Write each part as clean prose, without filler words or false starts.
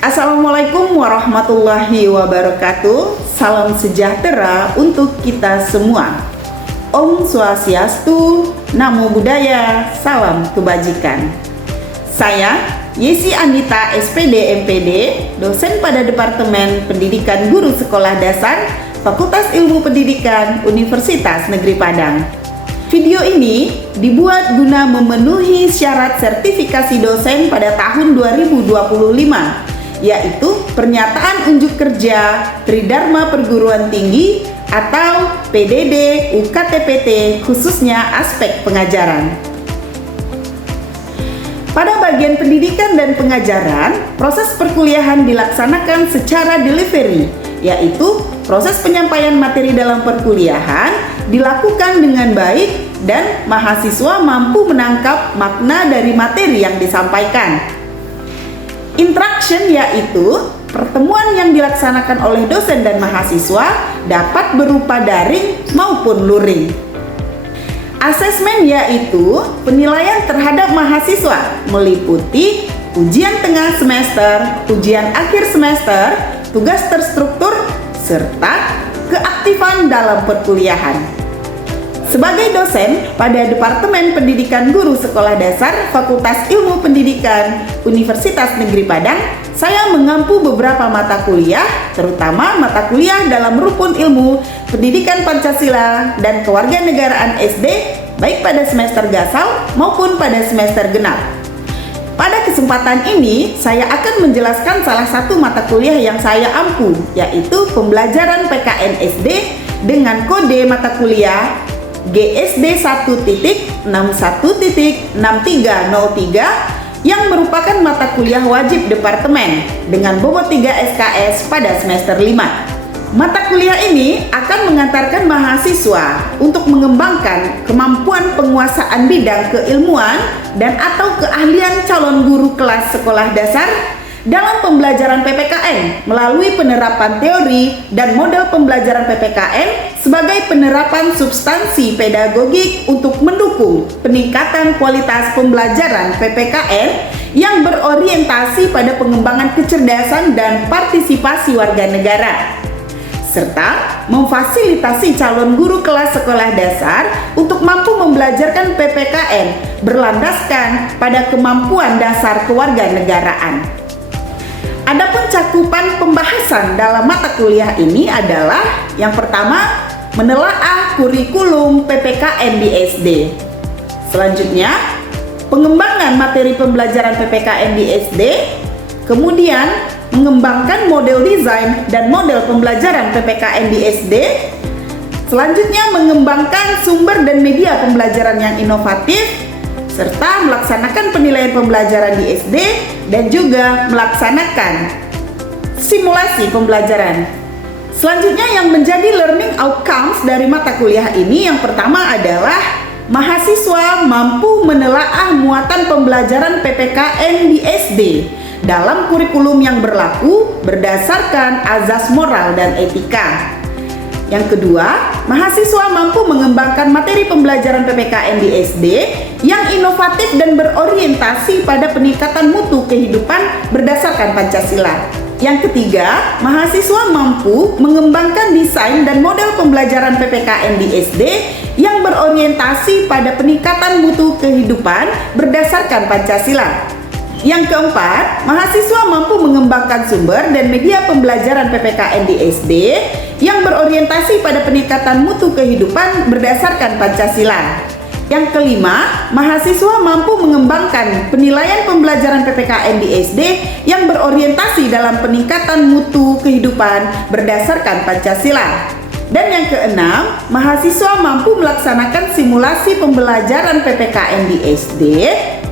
Assalamualaikum warahmatullahi wabarakatuh. Salam sejahtera untuk kita semua. Om Swastiastu, Namo Buddhaya, salam kebajikan. Saya Yesi Anita SPD MPD, dosen pada Departemen Pendidikan Guru Sekolah Dasar, Fakultas Ilmu Pendidikan Universitas Negeri Padang. Video ini dibuat guna memenuhi syarat sertifikasi dosen pada tahun 2025, yaitu pernyataan unjuk kerja Tridharma Perguruan Tinggi atau PDD UKTPT, khususnya aspek pengajaran. Pada bagian pendidikan dan pengajaran, proses perkuliahan dilaksanakan secara delivery, yaitu proses penyampaian materi dalam perkuliahan dilakukan dengan baik dan mahasiswa mampu menangkap makna dari materi yang disampaikan. Interaction yaitu pertemuan yang dilaksanakan oleh dosen dan mahasiswa dapat berupa daring maupun luring. Asesmen yaitu penilaian terhadap mahasiswa meliputi ujian tengah semester, ujian akhir semester, tugas terstruktur, serta keaktifan dalam perkuliahan. Sebagai dosen pada Departemen Pendidikan Guru Sekolah Dasar Fakultas Ilmu Pendidikan Universitas Negeri Padang, saya mengampu beberapa mata kuliah, terutama mata kuliah dalam rukun ilmu Pendidikan Pancasila dan Kewarganegaraan SD, baik pada semester gasal maupun pada semester genap. Pada kesempatan ini, saya akan menjelaskan salah satu mata kuliah yang saya ampu, yaitu pembelajaran PKN SD dengan kode mata kuliah GSD 1.61.6303 yang merupakan mata kuliah wajib departemen dengan bobot 3 SKS pada semester 5. Mata kuliah ini akan mengantarkan mahasiswa untuk mengembangkan kemampuan penguasaan bidang keilmuan dan atau keahlian calon guru kelas sekolah dasar dalam pembelajaran PPKN melalui penerapan teori dan model pembelajaran PPKN sebagai penerapan substansi pedagogik untuk mendukung peningkatan kualitas pembelajaran PPKN yang berorientasi pada pengembangan kecerdasan dan partisipasi warga negara, serta memfasilitasi calon guru kelas sekolah dasar untuk mampu membelajarkan PPKN berlandaskan pada kemampuan dasar kewarganegaraan. Adapun cakupan pembahasan dalam mata kuliah ini adalah yang pertama, menelaah kurikulum PPKN di SD. Selanjutnya, pengembangan materi pembelajaran PPKN di SD. Kemudian, mengembangkan model desain dan model pembelajaran PPKN di SD. Selanjutnya, mengembangkan sumber dan media pembelajaran yang inovatif, serta melaksanakan penilaian pembelajaran di SD dan juga melaksanakan simulasi pembelajaran. Selanjutnya, yang menjadi learning outcomes dari mata kuliah ini yang pertama adalah mahasiswa mampu menelaah muatan pembelajaran PPKN di SD dalam kurikulum yang berlaku berdasarkan azas moral dan etika. Yang kedua, mahasiswa mampu mengembangkan materi pembelajaran PPKN di SD yang inovatif dan berorientasi pada peningkatan mutu kehidupan berdasarkan Pancasila. Yang ketiga, mahasiswa mampu mengembangkan desain dan model pembelajaran PPKN di SD yang berorientasi pada peningkatan mutu kehidupan berdasarkan Pancasila. Yang keempat, mahasiswa mampu mengembangkan sumber dan media pembelajaran PPKN di SD yang berorientasi pada peningkatan mutu kehidupan berdasarkan Pancasila. Yang kelima, mahasiswa mampu mengembangkan penilaian pembelajaran PPKN di SD yang berorientasi dalam peningkatan mutu kehidupan berdasarkan Pancasila. Dan yang keenam, mahasiswa mampu melaksanakan simulasi pembelajaran PPKN di SD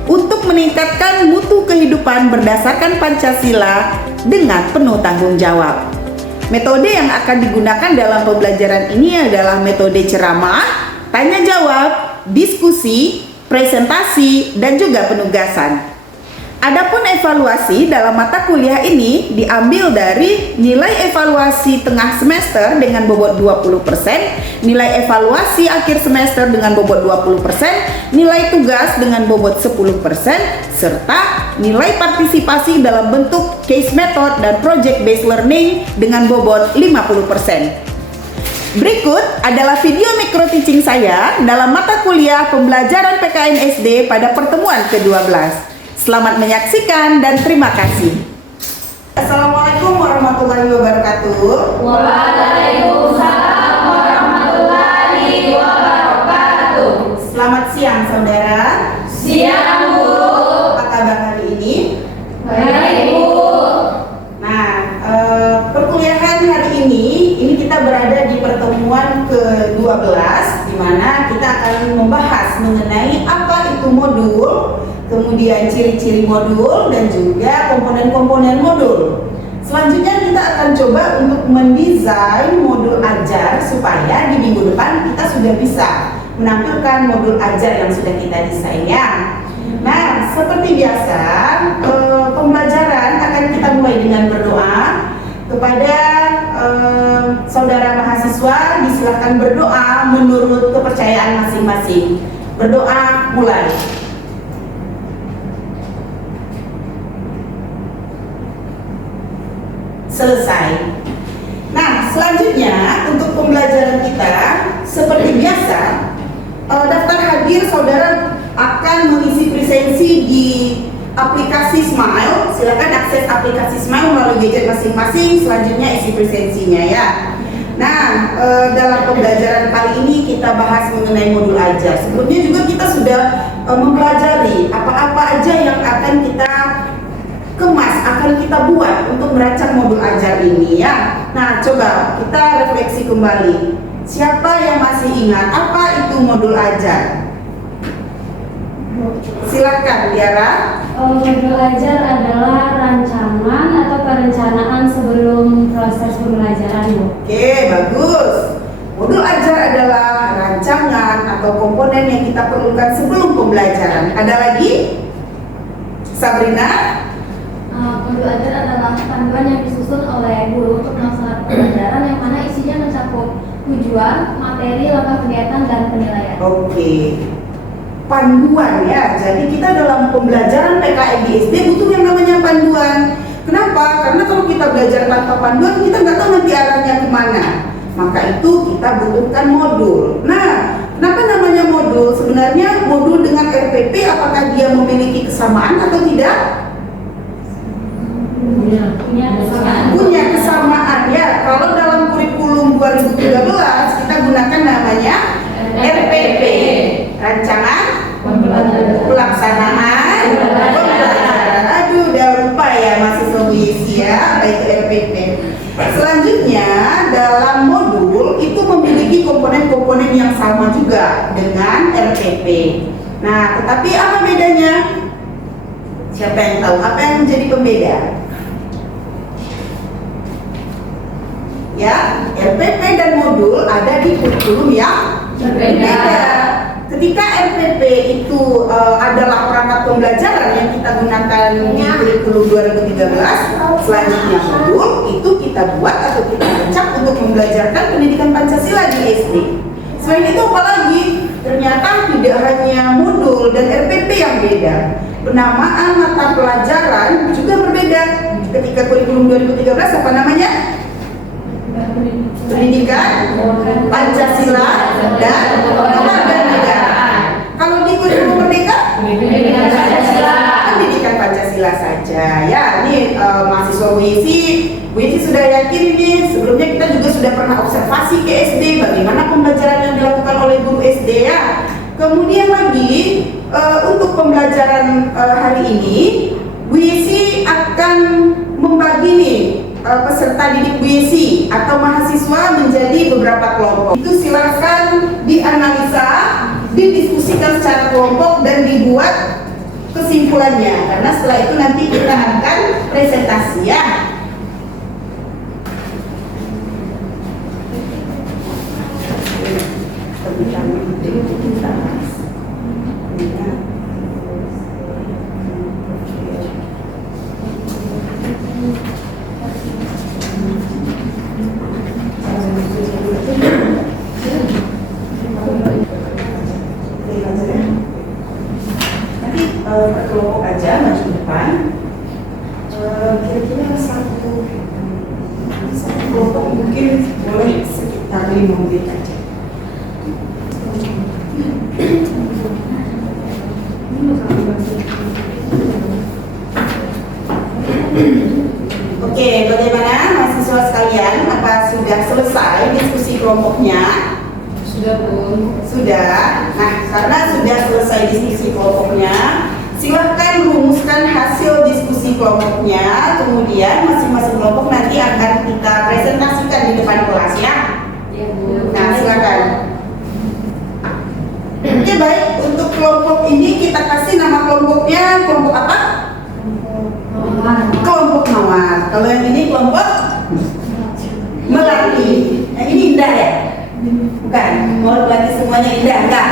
untuk meningkatkan mutu kehidupan berdasarkan Pancasila dengan penuh tanggung jawab. Metode yang akan digunakan dalam pembelajaran ini adalah metode ceramah, tanya jawab, diskusi, presentasi, dan juga penugasan. Adapun evaluasi dalam mata kuliah ini diambil dari nilai evaluasi tengah semester dengan bobot 20%, nilai evaluasi akhir semester dengan bobot 20%, nilai tugas dengan bobot 10%, serta nilai partisipasi dalam bentuk case method dan project based learning dengan bobot 50%. Berikut adalah video micro teaching saya dalam mata kuliah pembelajaran PKN SD pada pertemuan ke-12. Selamat menyaksikan dan terima kasih. Assalamualaikum warahmatullahi wabarakatuh. Waalaikumsalam warahmatullahi wabarakatuh. Selamat siang saudara. Siang Bu. Apa kabar hari ini? Baik Bu. Nah, perkuliahan hari ini kita berada di pertemuan ke-12, di mana kita akan membahas mengenai apa itu modul, kemudian ciri-ciri modul dan juga komponen-komponen modul. Selanjutnya kita akan coba untuk mendesain modul ajar supaya di minggu depan kita sudah bisa menampilkan modul ajar yang sudah kita desain ya. Nah, seperti biasa pembelajaran akan kita mulai dengan berdoa. Kepada saudara mahasiswa disilakan berdoa menurut kepercayaan masing-masing. Berdoa mulai. Selesai. Nah, selanjutnya untuk pembelajaran kita seperti biasa, daftar hadir saudara akan mengisi presensi di aplikasi Smile. Silakan akses aplikasi Smile melalui gadget masing-masing. Selanjutnya isi presensinya ya. Nah, dalam pembelajaran kali ini kita bahas mengenai modul ajar. Sebelumnya juga kita sudah mempelajari apa-apa aja yang akan kita kemas, akan kita buat untuk merancang modul ajar ini ya. Nah, coba kita refleksi kembali. Siapa yang masih ingat apa itu modul ajar? Silakan Tiara. Modul ajar adalah rancangan atau perencanaan sebelum proses pembelajaran Bu. Oke, bagus. Modul ajar adalah rancangan atau komponen yang kita perlukan sebelum pembelajaran. Ada lagi? Sabrina? Modul ajar adalah panduan yang disusun oleh guru untuk melaksanakan pembelajaran yang mana isinya mencakup tujuan, materi, langkah kegiatan, dan penilaian. Oke. Panduan ya, jadi kita dalam pembelajaran PKN di SD butuh yang namanya panduan. Kenapa? Karena kalau kita belajar tanpa panduan, kita nggak tahu nanti arahnya kemana. Maka itu kita butuhkan modul. Nah, kenapa namanya modul? Sebenarnya modul dengan RPP apakah dia memiliki kesamaan atau tidak? Punya kesamaan ya. Kalau dalam kurikulum 2013 kita gunakan namanya RPP, rancangan pelaksanaan pembelajaran. Aduh, udah lupa ya mahasiswa BUISI ya, baik RPP. Selanjutnya dalam modul itu memiliki komponen-komponen yang sama juga dengan RPP. Nah, tetapi apa bedanya? Siapa yang tahu apa yang menjadi pembeda? Ya, RPP dan modul ada di kurikulum yang berbeda. Ketika RPP itu adalah perangkat pembelajaran yang kita gunakan di kurikulum 2013, selanjutnya modul itu kita buat atau kita rancang untuk membelajarkan pendidikan Pancasila di SD. Selain itu apalagi? Ternyata tidak hanya modul dan RPP yang beda, penamaan mata pelajaran juga berbeda. Ketika kurikulum 2013 apa namanya? Pendidikan Pancasila dan Kewarganegaraan. Kalau di kurikulum Merdeka, pendidikan Pancasila saja. Ya, ini mahasiswa WISI sudah yakin ini. Sebelumnya kita juga sudah pernah observasi ke SD bagaimana pembelajaran yang dilakukan oleh guru SD ya. Kemudian lagi untuk pembelajaran hari ini, WISI akan membagi nih peserta didik BUISI atau mahasiswa menjadi beberapa kelompok. Itu silakan dianalisa, didiskusikan secara kelompok dan dibuat kesimpulannya. Karena setelah itu nanti kita akan presentasi ya. per kelompok aja maju ke depan. Kira-kira satu kelompok mungkin boleh sekitar 5 menit aja. Oke, bagaimana mahasiswa sekalian? Apa sudah selesai diskusi kelompoknya? Sudah, Bu. Sudah. Nah, karena sudah selesai diskusi kelompoknya, silahkan rumuskan hasil diskusi kelompoknya. Kemudian masing-masing kelompok nanti akan kita presentasikan di depan kelas ya. Iya, Bu. Nah, silakan. Oke, baik. Untuk kelompok ini kita kasih nama kelompoknya kelompok apa? Kelompok mawar. Kalau yang ini kelompok melati. Yang ini indah ya? Bukan. Mau melati semuanya indah enggak?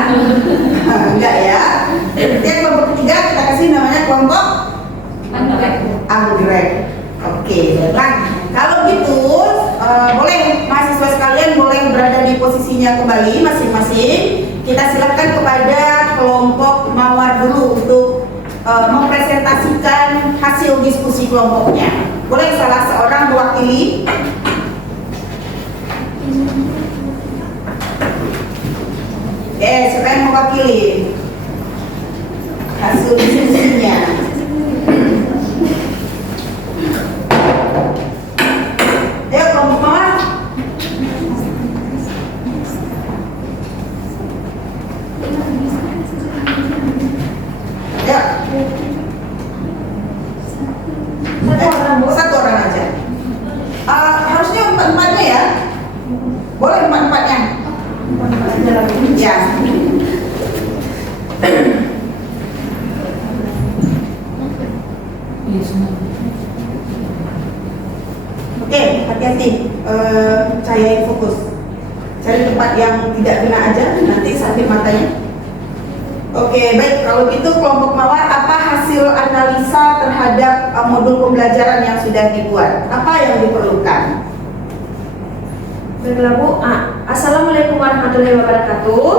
Enggak ya. Yang kelompok ketiga kita kasih namanya kelompok anggrek. Oke, baiklah. Kalau gitu boleh mahasiswa sekalian boleh berada di posisinya kembali masing-masing. Kita silakan kepada kelompok mawar dulu untuk mempresentasikan hasil diskusi kelompoknya. Boleh salah seorang mewakili? Siapa yang mewakili hasil diskusinya? Ayo kelompok mawar. Ya. Satu orang aja. Harusnya empat-empatnya ya. Boleh empat-empatnya. Ya. Oke, hati-hati. Cahayain fokus. Cari tempat yang tidak kena aja. Nanti sakit matanya. Oke, baik. Kalau gitu kelompok mawar, apa hasil analisa terhadap modul pembelajaran yang sudah dibuat? Apa yang diperlukan? Baiklah Bu, Assalamualaikum warahmatullahi wabarakatuh.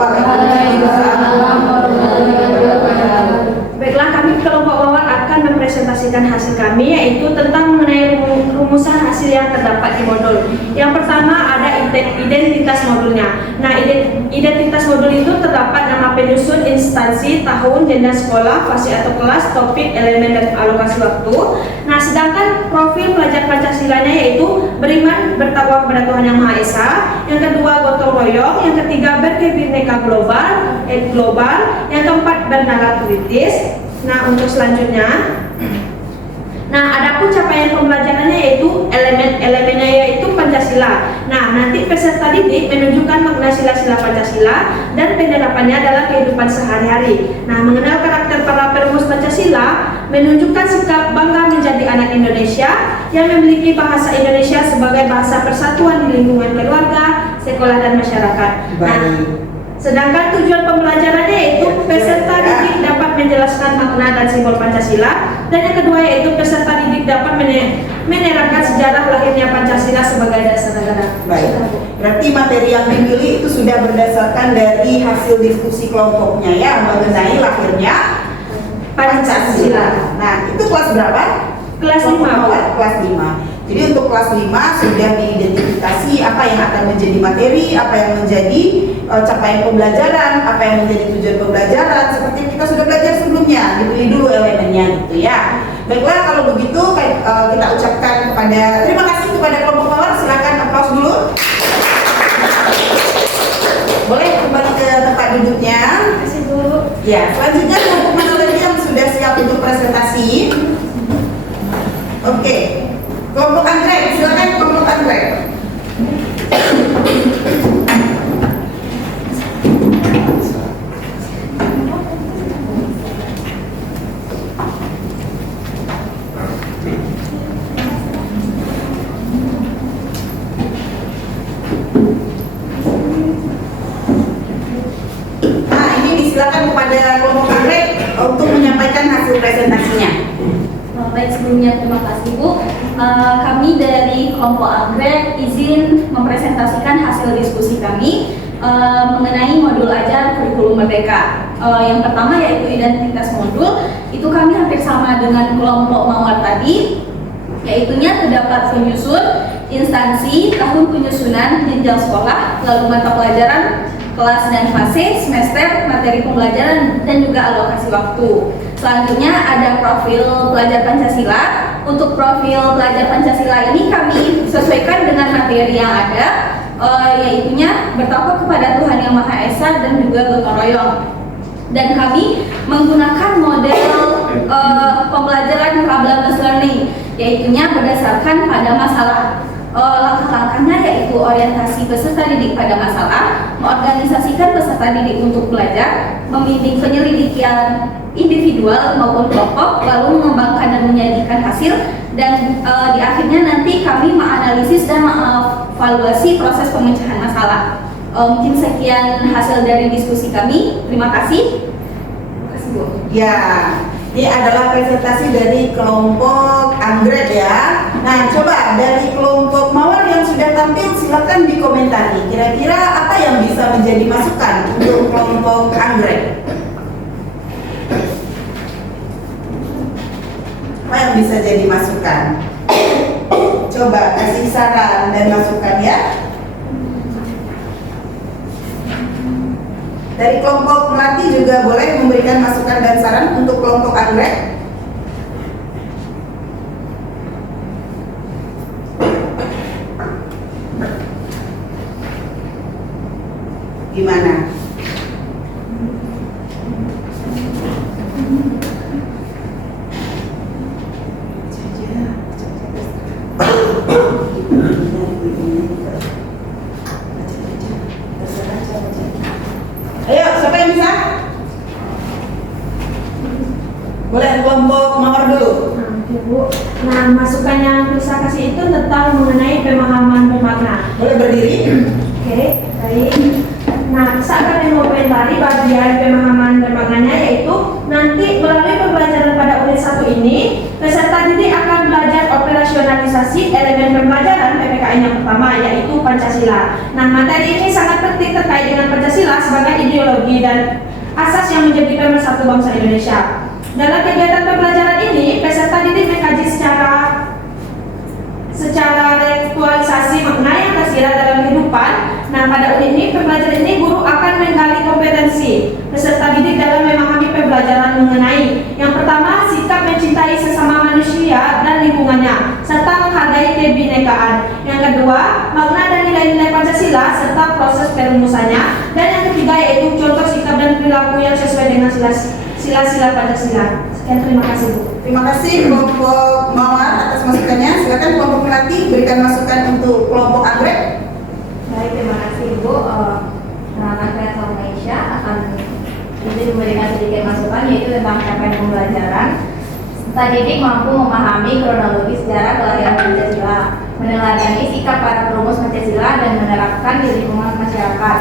Baiklah, kami kelompok mawar akan mempresentasikan hasil kami, yaitu tentang mengenai rumusan hasil yang terdapat di modul. Yang pertama ada identitas modulnya. Nah, identitas modul itu terdapat nama penyusun, instansi, tahun, jenjang sekolah, fase atau kelas, topik, elemen, dan alokasi waktu. Nah, sedangkan profil pelajar Pancasilanya yaitu beriman, bertakwa kepada Tuhan Yang Maha Esa. Yang kedua, gotong royong. Yang ketiga, berkebinekaan global. Yang keempat, bernalar kritis. Nah, untuk selanjutnya, adapun capaian pembelajarannya yaitu elemennya yaitu Pancasila. Nah, nanti peserta didik menunjukkan makna sila-sila Pancasila dan penerapannya dalam kehidupan sehari-hari. Nah, mengenal karakter para perumus Pancasila, menunjukkan sikap bangga menjadi anak Indonesia yang memiliki bahasa Indonesia sebagai bahasa persatuan di lingkungan keluarga, sekolah, dan masyarakat. Nah, sedangkan tujuan pembelajarannya yaitu peserta didik dapat menjelaskan makna dan simbol Pancasila, dan yang kedua yaitu peserta didik dapat menerangkan sejarah lahirnya Pancasila sebagai dasar negara. Baik. Berarti materi yang dipilih itu sudah berdasarkan dari hasil diskusi kelompoknya ya mengenai lahirnya Pancasila. Nah, itu kelas berapa? Kelas 5. Kelas 5. Jadi untuk kelas 5 sudah diidentifikasi apa yang akan menjadi materi, apa yang menjadi capaian pembelajaran, apa yang menjadi tujuan pembelajaran, seperti yang kita sudah belajar sebelumnya. Dipilih dulu elemennya gitu ya. Baiklah, kalau begitu kita ucapkan terima kasih kepada kelompok mawar. Silakan aplaus dulu. Boleh kembali ke tempat duduknya. Terima kasih Bu. Ya, selanjutnya kelompok mana lagi yang sudah siap untuk presentasi? Oke, kelompok anggrek, silakan kelompok anggrek. Nah, ini disilakan kepada kelompok anggrek untuk menyampaikan hasil presentasinya. Baik, sebelumnya terima kasih Bu. Kami dari kelompok anggrek izin mempresentasikan hasil diskusi kami mengenai modul ajar kurikulum merdeka. Yang pertama yaitu identitas modul. hampir sama dengan kelompok mawar tadi, yaitunya terdapat penyusun, instansi, tahun penyusunan, jenjang sekolah, lalu mata pelajaran, kelas dan fase, semester, materi pembelajaran, dan juga alokasi waktu. Selanjutnya ada profil pelajar Pancasila. Untuk profil pelajar Pancasila ini kami sesuaikan dengan materi yang ada, yaitunya bertakwa kepada Tuhan Yang Maha Esa dan juga gotong royong. Dan kami menggunakan model pembelajaran problem-based learning, yaitunya berdasarkan pada masalah. Langkah-langkahnya yaitu orientasi peserta didik pada masalah, mengorganisasikan peserta didik untuk belajar, membimbing penyelidikan individual maupun kelompok, lalu mengembangkan dan menyajikan hasil, dan di akhirnya nanti kami menganalisis dan mengevaluasi proses pemecahan masalah. Mungkin sekian hasil dari diskusi kami. Terima kasih. Terima kasih, Bu. Ya, ini adalah presentasi dari kelompok anggrek ya. Nah, coba dari kelompok mawar yang sudah tampil silakan dikomentari. Kira-kira apa yang bisa menjadi masukan untuk kelompok anggrek? Apa yang bisa jadi masukan? Coba kasih saran dan masukan ya. Dari kelompok melati juga boleh memberikan masukan dan saran untuk kelompok anggrek. Gimana? Ayo, siapa yang bisa? Boleh kelompok mawar dulu. Bu. Nah, masukan yang bisa kasih itu tentang mengenai pemahaman bermakna. Boleh berdiri? Oke, baik. Nah, saya akan mengomentari bagian pemahaman bermaknanya, yaitu nanti melalui pembelajaran pada unit 1 ini, peserta didik akan belajar operasionalisasi elemen pembelajaran PPKN yang pertama, yaitu Pancasila. Nah, materi ini sangat penting terkait dengan Pancasila sebagai ideologi dan asas yang menjadi pemersatu bangsa Indonesia. Dalam kegiatan pembelajaran ini, peserta didik mengkaji secara aktualisasi makna yang tersirat dalam kehidupan. Nah, pada unit ini, pembelajaran ini guru akan menggali kompetensi peserta didik dalam memahami pembelajaran mengenai yang pertama, sikap mencintai sesama manusia dan lingkungannya, serta menghargai kebinekaan. Yang kedua, makna dan nilai-nilai Pancasila serta proses perumusannya. Dan yang ketiga yaitu contoh sikap dan perilaku yang sesuai dengan sila-sila Pancasila. Sekian, terima kasih, Bu. Terima kasih kelompok mawar atas masukannya. Silakan kelompok melati berikan masukan untuk kelompok anggrek. Baik, terima kasih, Bu. Nama saya Salma Isya akan memberikan sedikit masukan, yaitu tentang capaian pembelajaran. Peserta didik mampu memahami kronologi sejarah kelahiran Pancasila, meneladani sikap para perumus Pancasila dan menerapkan di lingkungan masyarakat,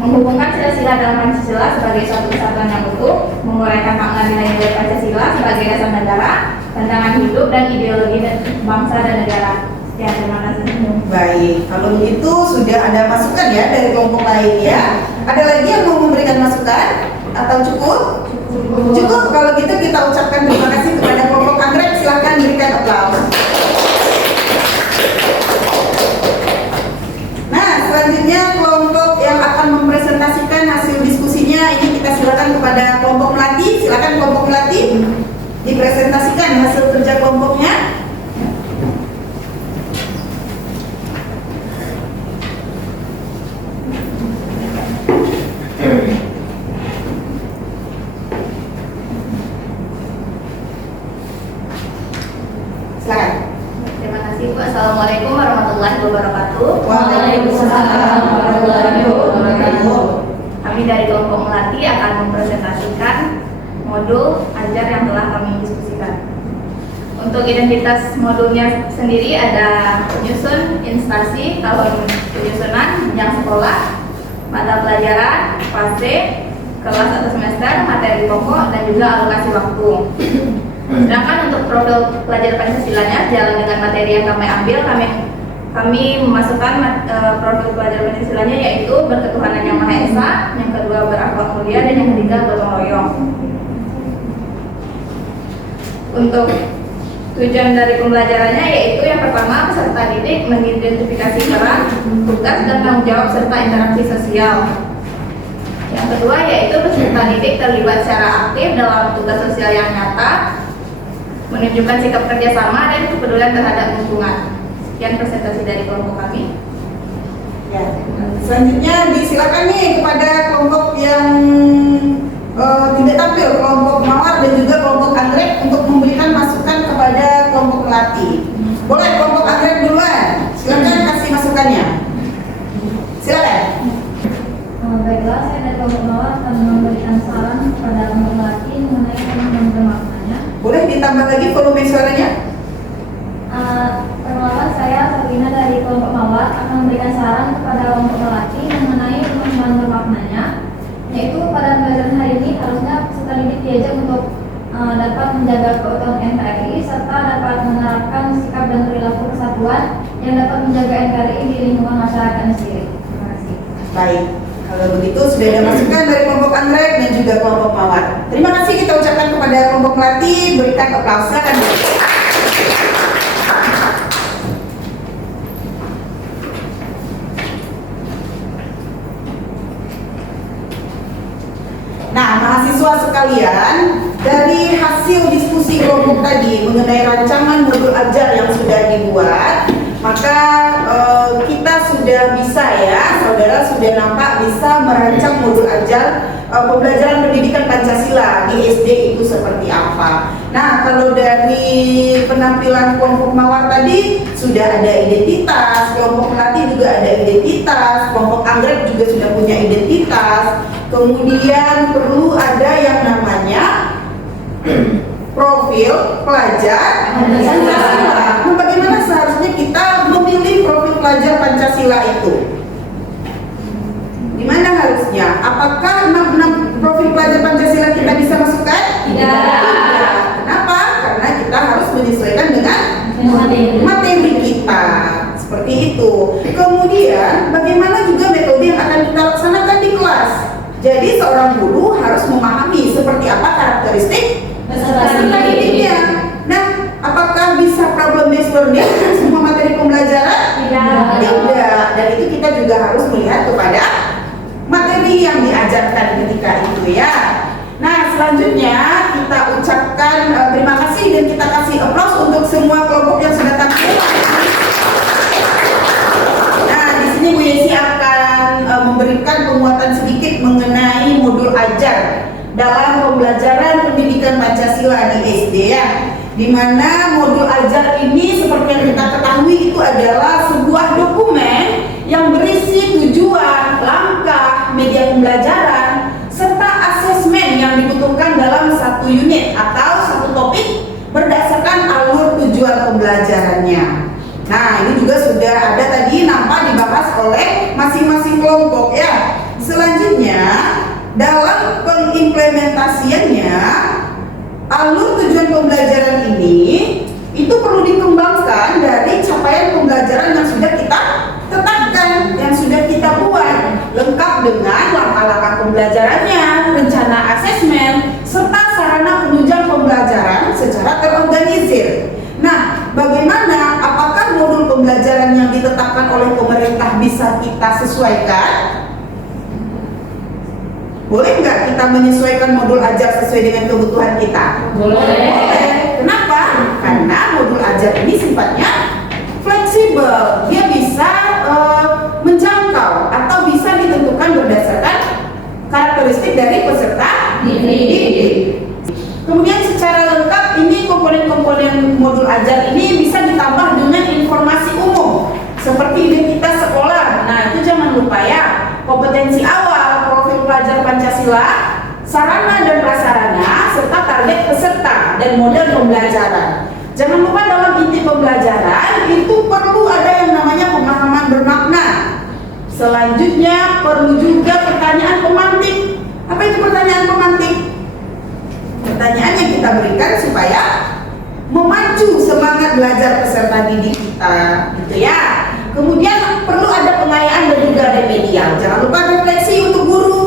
menghubungkan sila-sila dalam Pancasila sebagai suatu kesatuan yang utuh, menguraikan makna nilai-nilai Pancasila sebagai dasar negara, tantangan hidup dan ideologi bangsa dan negara. Ya, terima kasih. Baik, kalau begitu sudah ada masukan ya dari kelompok lain ya. Ada lagi yang mau memberikan masukan atau cukup? Cukup. Kalau gitu kita ucapkan terima kasih kepada kelompok anggrek. Silahkan berikan aplaus. Nah, selanjutnya kelompok yang akan mempresentasikan hasil diskusinya ini kita silakan kepada kelompok melati. Silakan kelompok melati dipresentasikan hasil kerja kelompoknya. Silakan. Terima kasih, Bu. Assalamualaikum warahmatullahi wabarakatuh. Waalaikumsalam warahmatullahi wabarakatuh. Kami dari kelompok melati akan mempresentasikan modul ajar yang telah kami diskusikan. Untuk identitas modulnya sendiri ada penyusun, instansi, tahun penyusunan, jenjang sekolah, mata pelajaran, fase, kelas atau semester, materi pokok, dan juga alokasi waktu. Sedangkan untuk profil pelajar Pancasilanya, jalan dengan materi yang kami ambil, kami memasukkan profil pelajar Pancasilanya yaitu berketuhanan yang Maha Esa, yang kedua berakhlak mulia, dan yang ketiga gotong royong. Untuk tujuan dari pembelajarannya yaitu yang pertama peserta didik mengidentifikasi peran, tugas dan tanggung jawab serta interaksi sosial. Yang kedua yaitu peserta didik terlibat secara aktif dalam tugas sosial yang nyata, menunjukkan sikap kerjasama dan kepedulian terhadap lingkungan. Sekian presentasi dari kelompok kami. Ya. Selanjutnya disilakan nih kepada kelompok yang tidak tampil, kelompok mawar dan juga kelompok anggrek untuk memberikan masukan kepada kelompok melati. Boleh kelompok anggrek duluan, silakan kasih masukannya. Silakan. Baiklah, saya dari kelompok mawar akan memberikan saran kepada kelompok melati mengenai teman bermaknanya. Boleh ditambah lagi volume suaranya? Perkenalkan, saya Sabrina dari kelompok mawar akan memberikan saran kepada kelompok melati mengenai teman bermaknanya, yaitu pada pembelajaran hari ini harusnya peserta didik diajak untuk dapat menjaga keutuhan NKRI serta dapat menerapkan sikap dan perilaku kesatuan yang dapat menjaga NKRI di lingkungan masyarakatnya sendiri. Terima kasih. Baik, kalau begitu sudah ada masukan dari kelompok anggrek dan juga kelompok mawar. Terima kasih kita ucapkan kepada kelompok melati, berikan aplaus. Silakan. Nah, mahasiswa sekalian, dari hasil diskusi kelompok tadi mengenai rancangan modul ajar yang sudah dibuat, maka kita sudah bisa ya, saudara sudah nampak bisa merancang modul ajar pembelajaran pendidikan Pancasila di SD itu seperti apa. Nah, kalau dari penampilan kelompok mawar tadi sudah ada identitas, kelompok melati juga ada identitas, kelompok anggrek juga sudah punya identitas. Kemudian perlu ada yang namanya profil pelajar Pancasila. Nah, bagaimana seharusnya kita memilih profil pelajar Pancasila itu? Gimana harusnya? Apakah 6 profil pelajar Pancasila kita bisa masukkan? Tidak. Kenapa? Karena kita harus menyesuaikan dengan materi kita. Seperti itu. Kemudian bagaimana juga metode yang akan kita laksanakan di kelas? Jadi seorang guru harus memahami seperti apa karakteristik peserta didiknya. Nah, apakah bisa problem based learning dengan semua materi pembelajaran? Tidak. Dan itu kita juga harus melihat kepada materi yang diajarkan ketika itu ya. Nah, selanjutnya kita ucapkan terima kasih dan kita kasih aplaus untuk semua kelompok yang sudah tampil. Nah, di sini Bu Yesi akan memberikan penguatan sedikit mengenai modul ajar dalam pembelajaran pendidikan Pancasila di SD ya. Di mana modul ajar ini seperti yang kita ketahui itu adalah sebuah dokumen yang berisi tujuan, langkah, media pembelajaran, serta asesmen yang dibutuhkan dalam satu unit atau satu topik berdasarkan alur tujuan pembelajarannya. Nah, ini juga sudah ada tadi nampak dibahas oleh masing-masing kelompok ya. Selanjutnya, dalam pengimplementasiannya, alur tujuan pembelajaran ini itu perlu dikembangkan dari capaian pembelajaran yang sudah kita tetapkan, yang sudah kita buat, lengkap dengan langkah-langkah pembelajarannya, rencana asesmen, serta sarana penunjang pembelajaran secara terorganisir. Nah, bagaimana? Apakah modul pembelajaran yang ditetapkan oleh pemerintah bisa kita sesuaikan? Boleh nggak kita menyesuaikan modul ajar sesuai dengan kebutuhan kita? Boleh. Kenapa? Karena modul ajar ini sifatnya fleksibel. Dia bisa menjangkau atau bisa ditentukan berdasarkan karakteristik dari peserta didik. Kemudian secara lengkap ini komponen-komponen modul ajar ini bisa ditambah dengan informasi umum seperti identitas sekolah. Nah, itu jangan lupa ya, kompetensi awal, profil pelajar Pancasila, sarana dan prasarana, serta target peserta dan model pembelajaran. Jangan lupa dalam inti pembelajaran itu perlu ada yang namanya pemahaman bermakna. Selanjutnya perlu juga pertanyaan pemantik. Apa itu pertanyaan pemantik? Pertanyaan yang kita berikan supaya memacu semangat belajar peserta didik kita, gitu ya. Kemudian perlu ada pengayaan dan juga remedial. Jangan lupa refleksi untuk guru.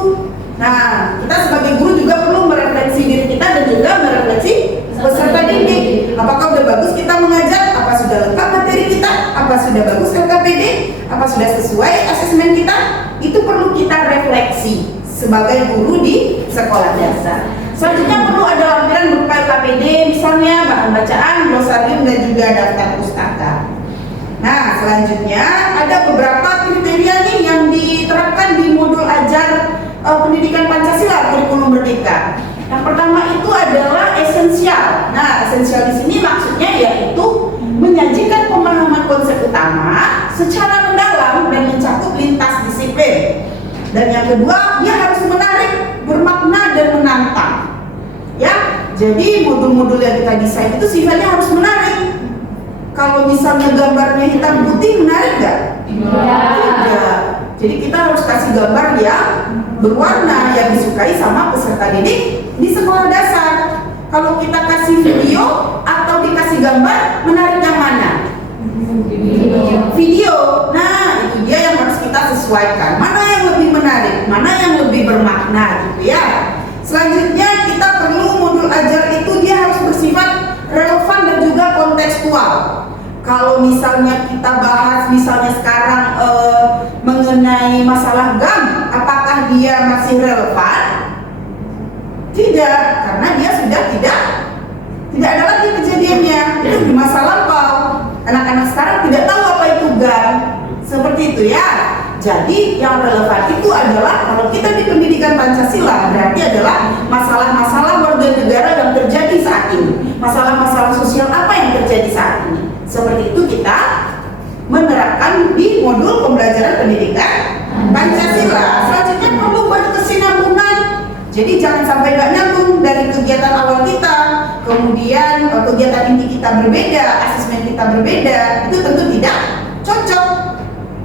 Nah, kita sebagai guru juga perlu merefleksi diri kita dan juga merefleksi peserta didik. sebagai guru di sekolah dasar. Selanjutnya perlu ada lampiran berupa KPD, misalnya bahan bacaan, glosarium, dan juga daftar pustaka. Nah, selanjutnya ada beberapa kriteria nih yang diterapkan di modul ajar pendidikan Pancasila kurikulum merdeka. Yang pertama itu adalah esensial. Nah, esensial di sini maksudnya yaitu menyajikan pemahaman konsep utama secara mendalam dan mencakup lintas disiplin. Dan yang kedua, dia harus menarik, bermakna dan menantang. Ya, jadi modul-modul yang kita desain itu sifatnya harus menarik. Kalau misalnya gambarnya hitam putih, menarik nggak? Tidak. Jadi kita harus kasih gambar yang berwarna, yang disukai sama peserta didik di sekolah dasar. Kalau kita kasih video atau dikasih gambar, menarik yang mana? Video. Nah, itu dia yang harus kita sesuaikan. Mana yang lebih menarik, mana yang lebih bermakna gitu ya. Selanjutnya kita perlu modul ajar itu dia harus bersifat relevan dan juga kontekstual. Kalau misalnya kita bahas misalnya sekarang mengenai masalah GAM, apakah dia masih relevan? Tidak, karena dia sudah tidak ada lagi kejadiannya. Itu di masa lampau. Anak-anak sekarang tidak tahu apa itu GAM. Seperti itu ya. Jadi yang relevan itu adalah kalau kita di pendidikan Pancasila berarti adalah masalah-masalah warga negara yang terjadi saat ini. Masalah-masalah sosial apa yang terjadi saat ini. Seperti itu kita menerapkan di modul pembelajaran pendidikan Pancasila. Selanjutnya perlu berkesinambungan. Jadi jangan sampai nggak nyambung dari kegiatan awal kita, kemudian kegiatan inti kita berbeda, asesmen kita berbeda, itu tentu tidak cocok.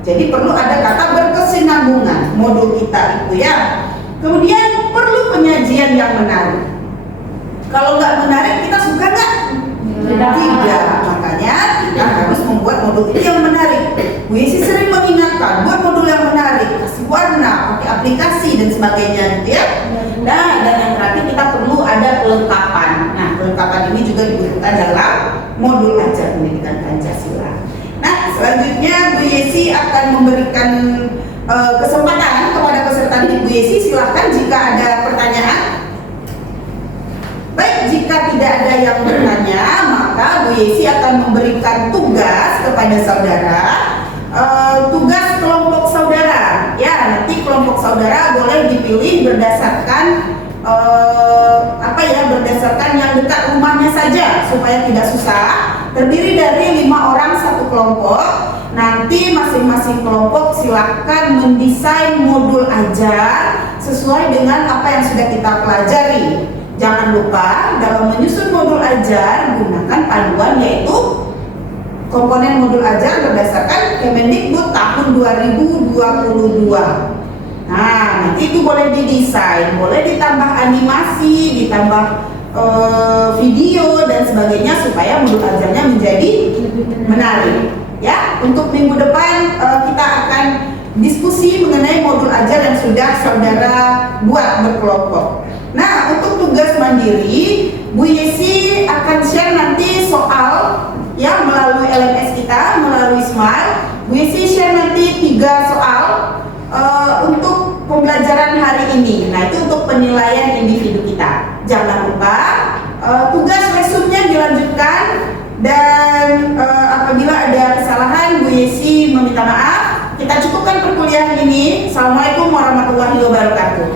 Jadi perlu ada kata berkesinambungan modul kita itu ya. Kemudian perlu penyajian yang menarik. Kalau nggak menarik kita suka nggak? Tidak. Makanya kita harus membuat modul itu yang menarik. Bu Yesi sering mengingatkan, buat modul yang menarik, kasih warna, pakai aplikasi dan sebagainya gitu ya. Nah, dan yang terakhir kita perlu ada kelengkapan. Nah, kelengkapan ini juga dibutuhkan dalam modul ajar pendidikan Pancasila. Nah, selanjutnya Bu Yesi akan memberikan kesempatan kepada peserta didik. Bu Yesi silahkan jika ada pertanyaan. Baik, jika tidak ada yang bertanya, maka Bu Yesi akan memberikan tugas kepada saudara. Tugas kelompok saudara. Ya, nanti kelompok saudara boleh dipilih berdasarkan berdasarkan yang dekat rumahnya saja supaya tidak susah. Terdiri dari 5 orang satu kelompok. Nanti masing-masing kelompok silakan mendesain modul ajar sesuai dengan apa yang sudah kita pelajari. Jangan lupa dalam menyusun modul ajar gunakan panduan yaitu komponen modul ajar berdasarkan Kemendikbud tahun 2022. Nah, nanti itu boleh didesain, boleh ditambah animasi, ditambah video dan sebagainya supaya modul ajarnya menjadi menarik. Ya, untuk minggu depan kita akan diskusi mengenai modul ajar yang sudah saudara buat berkelompok. Nah, untuk tugas mandiri, Bu Yesi akan share nanti soal ya melalui LMS kita, melalui Smile. Bu Yesi share nanti 3 soal untuk pembelajaran hari ini. Nah, itu untuk penilaian individu kita. Jangan lupa tugas lesungnya dilanjutkan dan apabila ada kesalahan Bu Yesi meminta maaf. Kita cukupkan perkuliahan ini. Assalamualaikum warahmatullahi wabarakatuh.